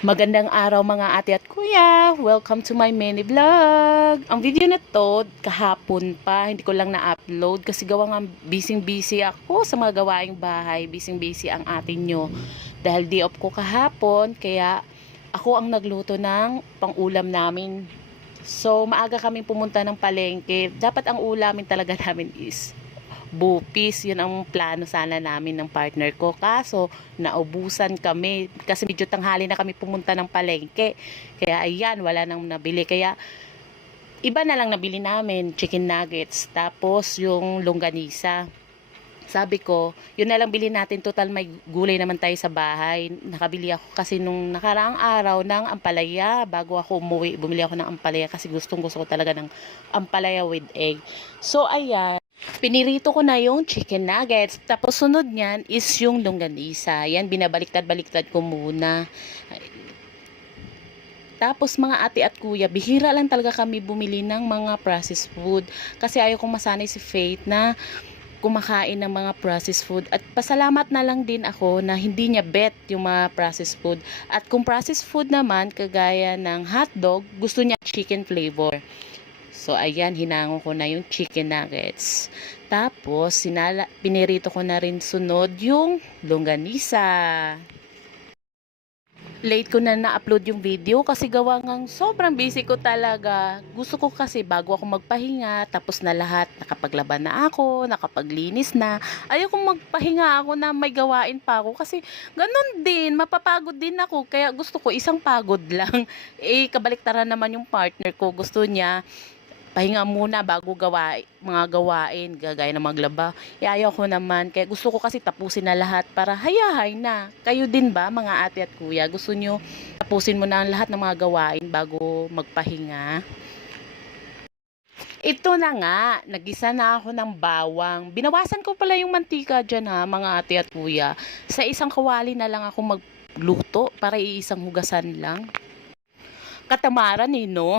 Magandang araw mga ate at kuya! Welcome to my mini vlog! Ang video na to, kahapon pa, hindi ko lang na-upload kasi gawa nga busy ako sa mga gawaing bahay. Busy ang atin nyo. Dahil day off ko kahapon, kaya ako ang nagluto ng pang-ulam namin. So, maaga kaming pumunta ng palengke. Dapat ang ulamin talaga namin is bupis. Yun ang plano sana namin ng partner ko. Kaso, naubusan kami. Kasi medyo tanghali na kami pumunta ng palengke. Kaya ayan, wala nang nabili. Kaya, iba na lang nabili namin. Chicken nuggets. Tapos, yung longganisa. Sabi ko, yun na lang bilhin natin. Total may gulay naman tayo sa bahay. Nakabili ako kasi nung nakaraang araw ng ampalaya. Bago ako umuwi, bumili ako ng ampalaya kasi gusto ko talaga ng ampalaya with egg. So, ayan. Pinirito ko na yung chicken nuggets. Tapos sunod niyan is yung longganisa. Yan, binabaliktad-baliktad ko muna. Tapos mga ate at kuya, bihira lang talaga kami bumili ng mga processed food. Kasi ayaw kong masanay si Faith na kumakain ng mga processed food. At pasalamat na lang din ako na hindi niya bet yung mga processed food. At kung processed food naman, kagaya ng hotdog, gusto niya chicken flavor. So, ayan, hinango ko na yung chicken nuggets. Tapos, pinirito ko na rin sunod yung longganisa. Late ko na na-upload yung video kasi gawa ngang sobrang busy ko talaga. Gusto ko kasi bago ako magpahinga, tapos na lahat, nakapaglaban na ako, nakapaglinis na. Ayaw kong magpahinga ako na may gawain pa ako kasi ganun din, mapapagod din ako. Kaya gusto ko isang pagod lang. Kabaliktaran naman yung partner ko. Gusto niya, pahinga muna bago mga gawain, gagaya ng maglaba. Ayaw ko naman, kaya gusto ko kasi tapusin na lahat para hayahay na. Kayo din ba mga ate at kuya? Gusto nyo tapusin mo na ang lahat ng mga gawain bago magpahinga? Ito na nga, nagisa na ako ng bawang. Binawasan ko pala yung mantika dyan ha, mga ate at kuya. Sa isang kawali na lang ako magluto para iisang hugasan lang. Katamaran eh, no?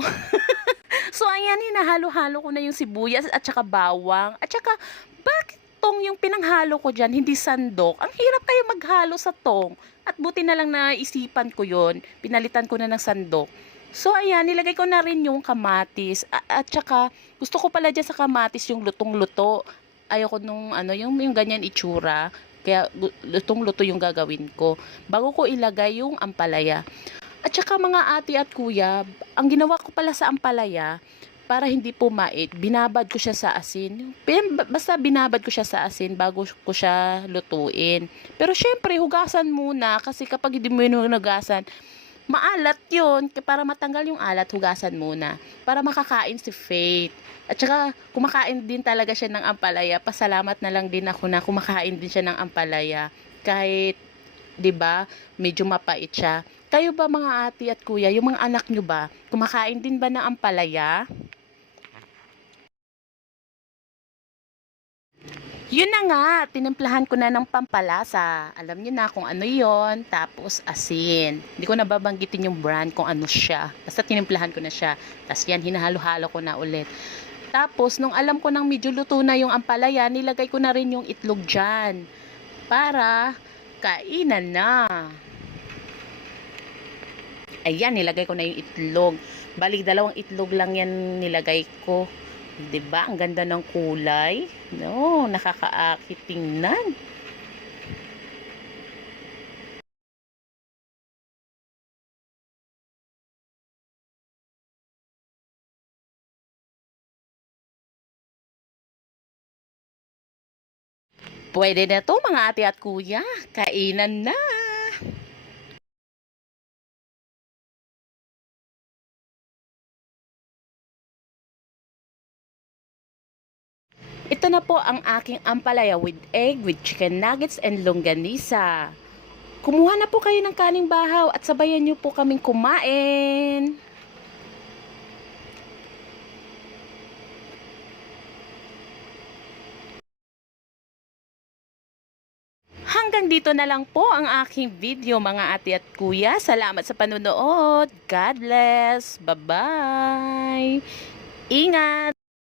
So, ayan, hinahalo-halo ko na yung sibuyas at saka bawang. At saka, bakit tong yung pinanghalo ko dyan, hindi sandok? Ang hirap kayo maghalo sa tong. At buti na lang naisipan ko yon, pinalitan ko na ng sandok. So, ayan, nilagay ko na rin yung kamatis. At saka, gusto ko pala dyan sa kamatis yung lutong-luto. Ayoko nung, yung ganyan itsura. Kaya, lutong-luto yung gagawin ko. Bago ko ilagay yung ampalaya. At saka mga ate at kuya, ang ginawa ko pala sa ampalaya, para hindi pumait, binabad ko siya sa asin. Basta binabad ko siya sa asin bago ko siya lutuin. Pero syempre, hugasan muna kasi kapag hindi mo yun hugasan, maalat yun. Para matanggal yung alat, hugasan muna. Para makakain si Faith. At saka, kumakain din talaga siya ng ampalaya. Pasalamat na lang din ako na kumakain din siya ng ampalaya. Kahit 'di ba? Medyo mapait siya. Kayo ba mga ate at kuya, yung mga anak nyo ba, kumakain din ba ng ampalaya? Yun na nga, tinimplahan ko na ng pampalasa. Alam niyo na kung ano yon, tapos asin. Hindi ko nababanggitin yung brand kung ano siya. Basta tinimplahan ko na siya. Tapos yan, hinahalo-halo ko na ulit. Tapos, nung alam ko nang medyo luto na yung ampalaya, nilagay ko na rin yung itlog dyan. Para kainan na. Ayan, nilagay ko na yung itlog. Bali, 2 itlog lang yan nilagay ko. 'Di ba? Ang ganda ng kulay. No, nakakaakit tingnan. Pwede na to mga ate at kuya. Kainan na. Ito na po ang aking ampalaya with egg, with chicken nuggets and longganisa. Kumuha na po kayo ng kaning bahaw at sabayan nyo po kaming kumain. Hanggang dito na lang po ang aking video mga ate at kuya. Salamat sa panonood. God bless. Bye-bye. Ingat!